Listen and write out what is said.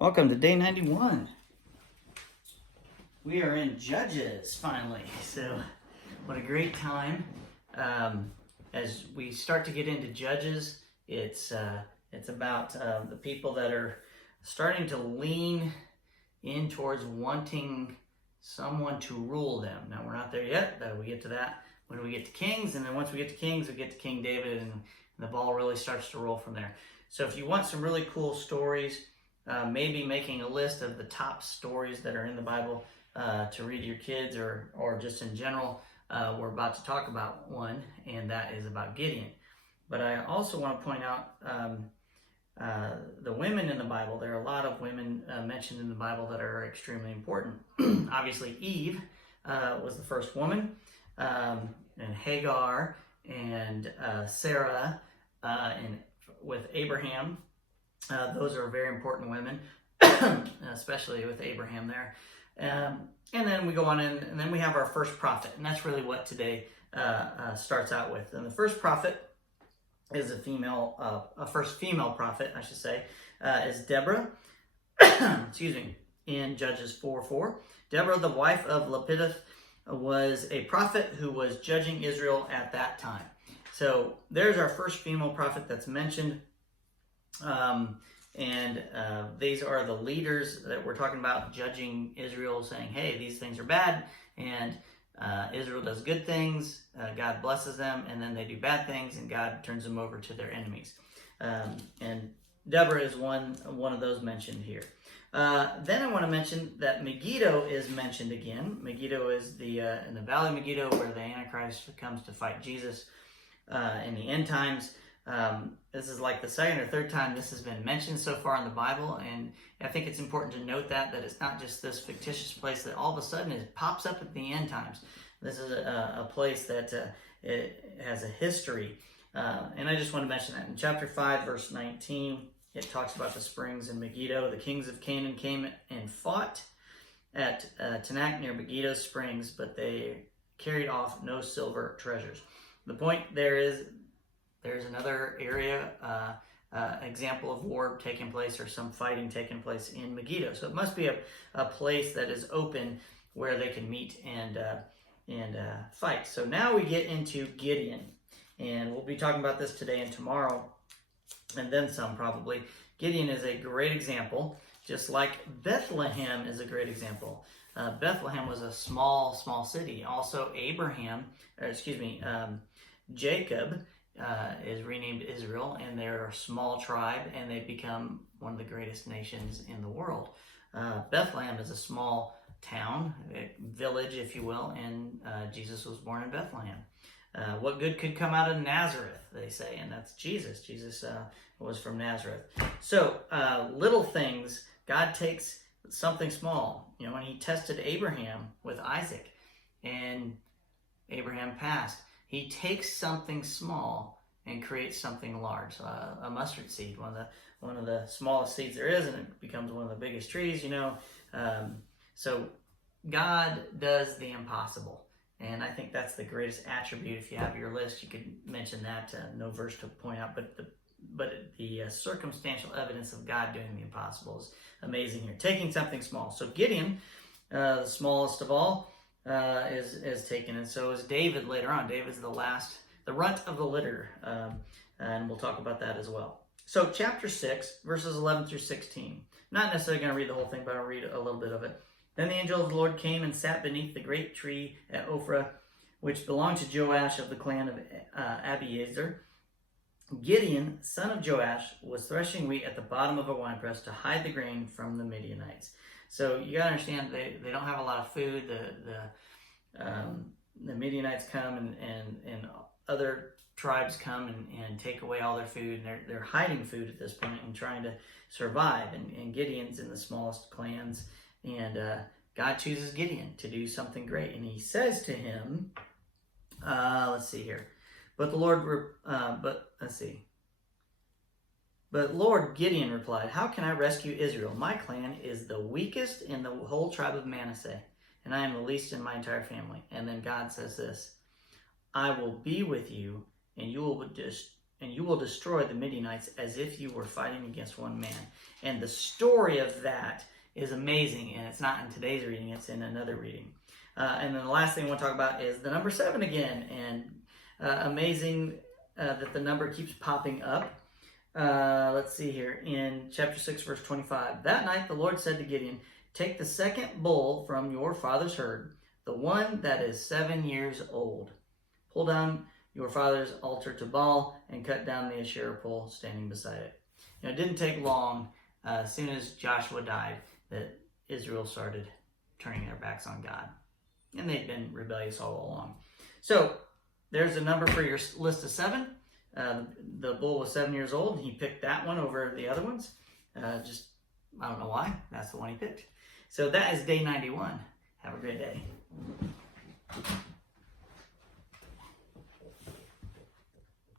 Welcome to day 91. We are in Judges finally, so what a great time. As we start to get into Judges, it's about the people that are starting to lean in towards wanting someone to rule them. Now, we're not there yet, we get to that when we get to Kings, and then once we get to Kings, we get to King David, and the ball really starts to roll from there. So if you want some really cool stories, maybe making a list of the top stories that are in the Bible to read to your kids or just in general, we're about to talk about one, and that is about Gideon. But I also want to point out the women in the Bible. There are a lot of women mentioned in the Bible that are extremely important. Obviously, Eve was the first woman, and Hagar and Sarah and with Abraham. Those are very important women, especially with Abraham there. And then we go on in, and then we have our first prophet, and that's really what today starts out with. And the first prophet is a first female prophet, I should say, is Deborah. Excuse me, in Judges 4:4. Deborah, the wife of Lapidith, was a prophet who was judging Israel at that time. So there's our first female prophet that's mentioned. These are the leaders that we're talking about judging Israel, saying, hey, these things are bad, and Israel does good things, God blesses them, and then they do bad things, and God turns them over to their enemies. And Deborah is one of those mentioned here. Then I want to mention that Megiddo is mentioned again. Megiddo is in the Valley of Megiddo, where the Antichrist comes to fight Jesus in the end times. This is like the second or third time this has been mentioned so far in the Bible, and I think it's important to note that it's not just this fictitious place that all of a sudden it pops up at the end times. This is a place that it has a history, and I just want to mention that in chapter 5, verse 19, it talks about the springs in Megiddo. The kings of Canaan came and fought at Tanakh near Megiddo springs, but they carried off no silver treasures. The point there is, there's another area, example of war taking place or some fighting taking place in Megiddo. So it must be a place that is open where they can meet and fight. So now we get into Gideon, and we'll be talking about this today and tomorrow, and then some probably. Gideon is a great example, just like Bethlehem is a great example. Bethlehem was a small city. Also, Jacob is renamed Israel, and they're a small tribe, and they become one of the greatest nations in the world. Bethlehem is a small town, a village, if you will, and Jesus was born in Bethlehem. What good could come out of Nazareth, they say, and that's Jesus. Jesus was from Nazareth. So, little things, God takes something small. You know, when he tested Abraham with Isaac, and Abraham passed, he takes something small and creates something large. A mustard seed, one of the smallest seeds there is, and it becomes one of the biggest trees. So God does the impossible, and I think that's the greatest attribute. If you have your list, you could mention that. No verse to point out, but the circumstantial evidence of God doing the impossible is amazing here. Taking something small. So Gideon, the smallest of all, is taken, and so is David later on. David's the runt of the litter, and we'll talk about that as well. So chapter 6, verses 11 through 16. Not necessarily going to read the whole thing, but I'll read a little bit of it. Then the angel of the Lord came and sat beneath the great tree at Ophrah, which belonged to Joash of the clan of Abiezer. Gideon, son of Joash, was threshing wheat at the bottom of a winepress to hide the grain from the Midianites. So you got to understand, they don't have a lot of food. The Midianites come and other tribes come and take away all their food, and they're hiding food at this point and trying to survive. And Gideon's in the smallest clans, and God chooses Gideon to do something great. And he says to him, let's see here. But Lord, Gideon replied, how can I rescue Israel? My clan is the weakest in the whole tribe of Manasseh, and I am the least in my entire family. And then God says this, I will be with you, and you will and you will destroy the Midianites as if you were fighting against one man. And the story of that is amazing, and it's not in today's reading, it's in another reading. And then the last thing we'll talk about is the number 7 again, and amazing that the number keeps popping up. Let's see here, in chapter 6, verse 25. That night the Lord said to Gideon, take the second bull from your father's herd, the one that is 7 years old. Pull down your father's altar to Baal and cut down the Asherah pole standing beside it. It didn't take long, as soon as Joshua died, that Israel started turning their backs on God. And they'd been rebellious all along. So there's a number for your list of 7. The bull was 7 years old, and he picked that one over the other ones. I don't know why. That's the one he picked. So that is day 91. Have a great day.